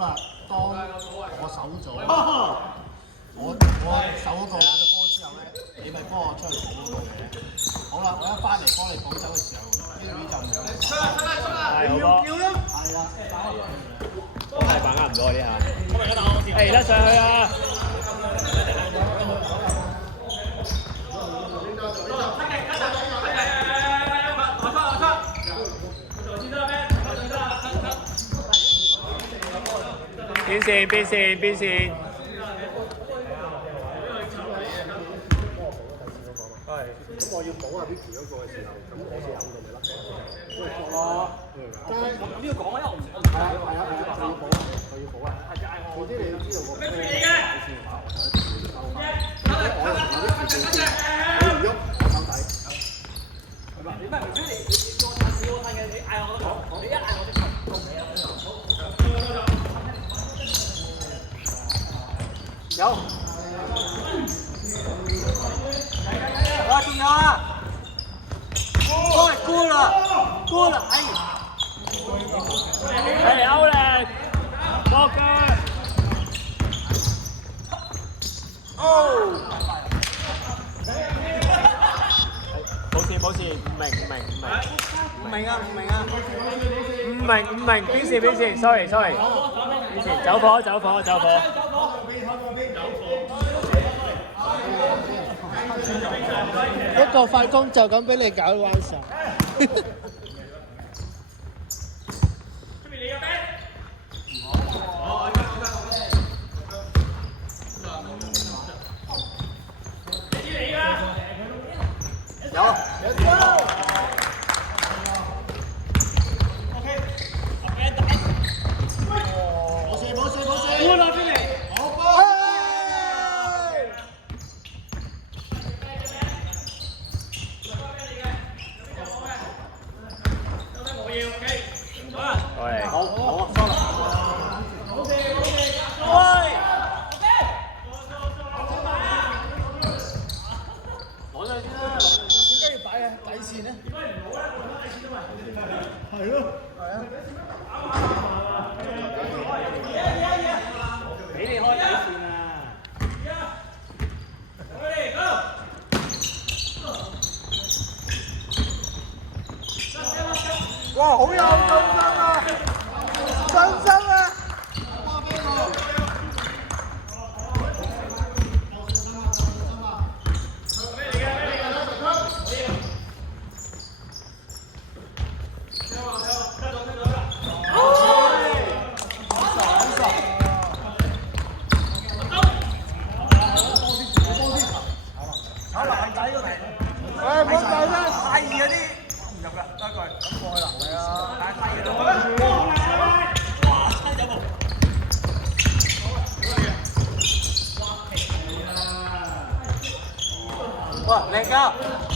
啦，當我守咗，我守咗個波之後咧，你咪幫我出去補嗰個嘅。好啦，我一翻嚟幫你補走嘅時候，呢邊就唔出啦，係好波。係啦，係把握唔到啊呢下。誒得上去啊！邊線邊線邊線。係，咁我要補下 Vicky 嗰個嘅時候，咁我先有度咪甩。哦，但係呢個講啊，因為我唔係啊，我要補啊，我要補啊。總之你要知道個波，你先話我就一定要收翻。我同啲條線先，你唔喐，我收底。係嘛？你唔係唔知你我睇嘅，你嗌我都講，你一嗌我即刻講你啊！有。啊，仲有啊！喂，過啦，過啦，哎！係歐力，落腳。哦！冇事冇事，唔明啊！邊線 ，sorry，邊線，走火。一個發功就咁俾你搞彎手。哇，好有信心啊！信心啊！炒爛仔嗰條，唔好大聲，太易嗰啲唔入啦，得一句咁過去啦，係啊，但係太易到。哇，靚㗎！